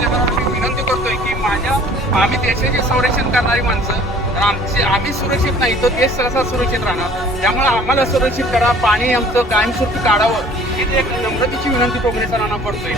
पंचायतबरोबर मी विनंती करतोय की माझ्या आम्ही देशाचे संरक्षण करणारी माणसं तर आमचे आम्ही सुरक्षित नाही तो देश सहसा सुरक्षित राहणार. त्यामुळे आम्हाला सुरक्षित करा पाणी आमचं कायमस्वरूपी काढावं ही एक नम्रतेची विनंती टोकणे सरांना करतोय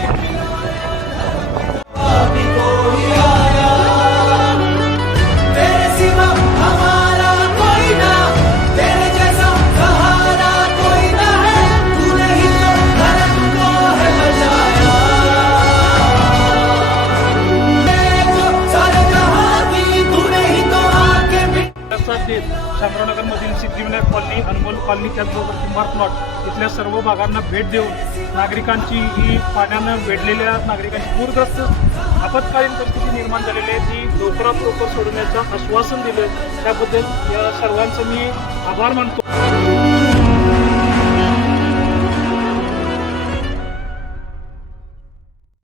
शामरावनगरमधील सिद्धिविनायक कॉलनी अनमोल कॉलनी त्याचबरोबर कुंभार प्लॉट इथल्या सर्व भागांना भेट देऊन नागरिकांची ही पाण्यानं वेढलेल्या नागरिकांची पूरग्रस्त आपत्कालीन परिस्थिती निर्माण झालेली आहे. ती लवकरात लवकर सोडवण्याचं आश्वासन दिलं त्याबद्दल या सर्वांचं मी आभार मानतो.